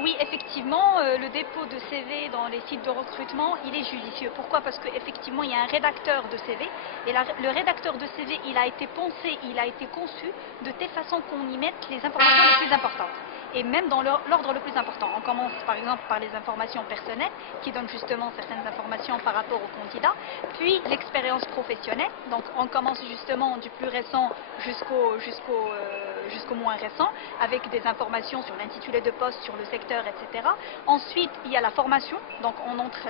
Oui, effectivement, le dépôt de CV dans les sites de recrutement, il est judicieux. Pourquoi? Parce qu'effectivement, il y a un rédacteur de CV et le rédacteur de CV, il a été pensé, il a été conçu de telle façon qu'on y mette les informations les plus importantes. Et même dans l'ordre le plus important. On commence par exemple par les informations personnelles, qui donnent justement certaines informations par rapport au candidat, puis l'expérience professionnelle, donc on commence justement du plus récent jusqu'au moins récent, avec des informations sur l'intitulé de poste, sur le secteur, etc. Ensuite, il y a la formation, donc on entre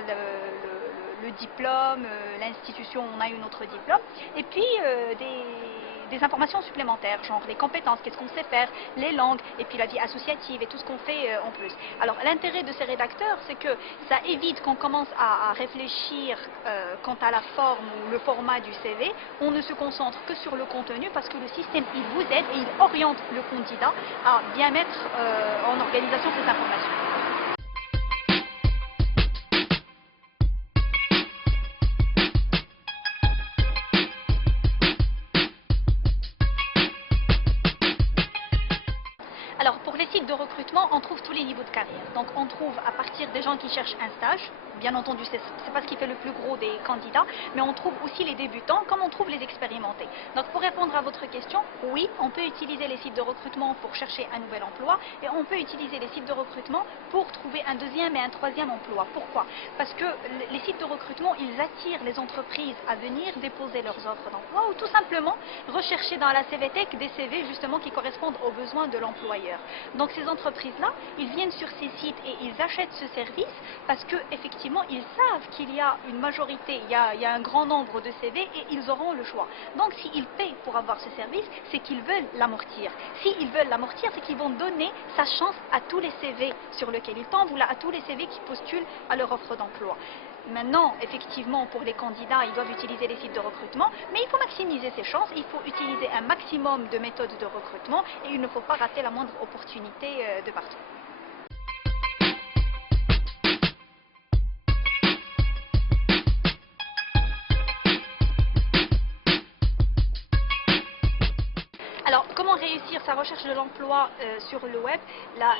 le diplôme, l'institution, on a une autre diplôme, et puis des informations supplémentaires, genre les compétences, qu'est-ce qu'on sait faire, les langues, et puis la vie associative et tout ce qu'on fait en plus. Alors l'intérêt de ces rédacteurs, c'est que ça évite qu'on commence à réfléchir quant à la forme ou le format du CV, on ne se concentre que sur le contenu parce que le système, il vous aide et il oriente le candidat à bien mettre en organisation ces informations. Alors pour les sites de recrutement, on trouve tous les niveaux de carrière. Donc on trouve à partir des gens qui cherchent un stage, bien entendu c'est pas ce qui fait le plus gros des candidats, mais on trouve aussi les débutants comme on trouve les expérimentés. Donc pour répondre à votre question, oui, on peut utiliser les sites de recrutement pour chercher un nouvel emploi et on peut utiliser les sites de recrutement pour trouver un deuxième et un troisième emploi. Pourquoi? Parce que les sites de recrutement, ils attirent les entreprises à venir déposer leurs offres d'emploi ou tout simplement rechercher dans la CVTech des CV justement qui correspondent aux besoins de l'employeur. Donc ces entreprises-là, ils viennent sur ces sites et ils achètent ce service parce qu'effectivement, ils savent qu'il y a une majorité, il y a un grand nombre de CV et ils auront le choix. Donc s'ils payent pour avoir ce service, c'est qu'ils veulent l'amortir. S'ils veulent l'amortir, c'est qu'ils vont donner sa chance à tous les CV sur lesquels ils tombent ou à tous les CV qui postulent à leur offre d'emploi. Maintenant, effectivement, pour les candidats, ils doivent utiliser les sites de recrutement, mais il faut maximiser ses chances, il faut utiliser un maximum de méthodes de recrutement et il ne faut pas rater la moindre opportunité de partout. Alors, comment réussir sa recherche de l'emploi sur le web?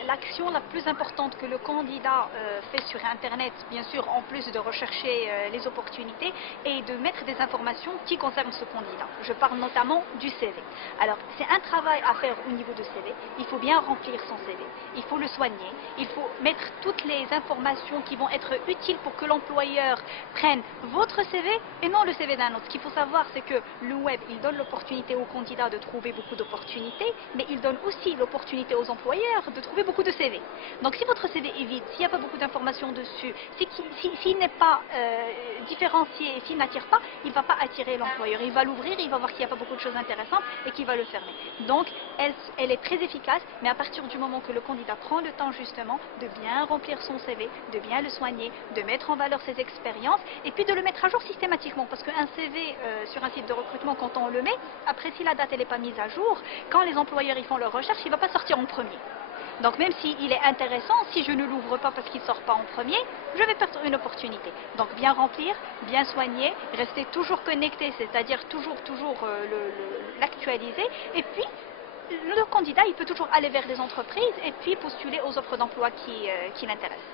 L'action la plus importante que le candidat fait sur Internet, bien sûr, en plus de rechercher les opportunités, est de mettre des informations qui concernent ce candidat. Je parle notamment du CV. Alors, c'est un travail à faire au niveau de CV. Il faut bien remplir son CV. Il faut le soigner. Il faut mettre toutes les informations qui vont être utiles pour que l'employeur prenne votre CV et non le CV d'un autre. Ce qu'il faut savoir, c'est que le web, il donne l'opportunité aux candidats de trouver beaucoup d'opportunités, mais il donne aussi l'opportunité aux employeurs de trouver beaucoup de CV. Donc si votre CV est vide, s'il n'y a pas beaucoup d'informations dessus, s'il n'est pas différencié et s'il n'attire pas, il ne va pas attirer l'employeur. Il va l'ouvrir, il va voir qu'il n'y a pas beaucoup de choses intéressantes et qu'il va le fermer. Donc elle est très efficace, mais à partir du moment que le candidat prend le temps justement de bien remplir son CV, de bien le soigner, de mettre en valeur ses expériences et puis de le mettre à jour systématiquement. Parce qu'un CV sur un site de recrutement, quand on le met, après si la date n'est pas mise à jour, quand les employeurs ils font leur recherche, il ne va pas sortir en premier. Donc même s'il est intéressant, si je ne l'ouvre pas parce qu'il ne sort pas en premier, je vais perdre une opportunité. Donc bien remplir, bien soigner, rester toujours connecté, c'est-à-dire toujours l'actualiser. Et puis le candidat, il peut toujours aller vers les entreprises et puis postuler aux offres d'emploi qui l'intéressent.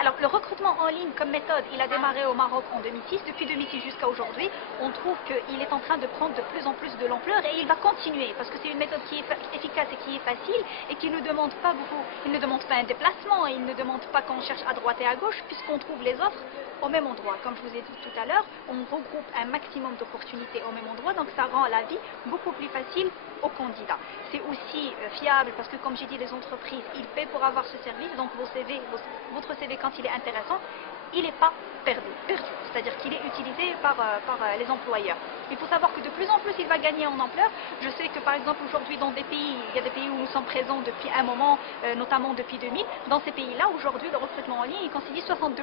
Alors le recrutement en ligne, comme méthode, il a démarré au Maroc en 2006. Depuis 2006 jusqu'à aujourd'hui, on trouve qu'il est en train de prendre de plus en plus de l'ampleur et il va continuer parce que c'est une méthode qui est efficace et qui est facile et qui ne demande pas beaucoup. Il ne demande pas un déplacement, il ne demande pas qu'on cherche à droite et à gauche puisqu'on trouve les offres au même endroit. Comme je vous ai dit tout à l'heure, on regroupe un maximum d'opportunités au même endroit, donc ça rend la vie beaucoup plus facile aux candidats. C'est aussi fiable parce que, comme j'ai dit, les entreprises, ils paient pour avoir ce service, donc votre CV, quand il est intéressant, il n'est pas perdu, c'est-à-dire qu'il est utilisé par les employeurs. Il faut savoir que de plus en plus il va gagner en ampleur. Je sais que par exemple aujourd'hui dans des pays, il y a des pays où nous sommes présents depuis un moment, notamment depuis 2000, dans ces pays-là aujourd'hui le recrutement en ligne il constitue 62%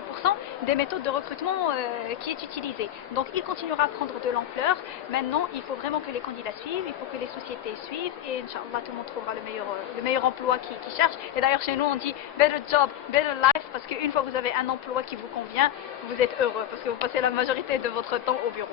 des méthodes de recrutement qui est utilisée. Donc il continuera à prendre de l'ampleur. Maintenant il faut vraiment que les candidats suivent, il faut que les sociétés suivent et Inch'Allah tout le monde trouvera le meilleur emploi qu'il cherche. Et d'ailleurs chez nous on dit better job, better life parce qu'une fois que vous avez un emploi qui vous convient, vous êtes heureux parce que vous passez la majorité de votre temps au bureau.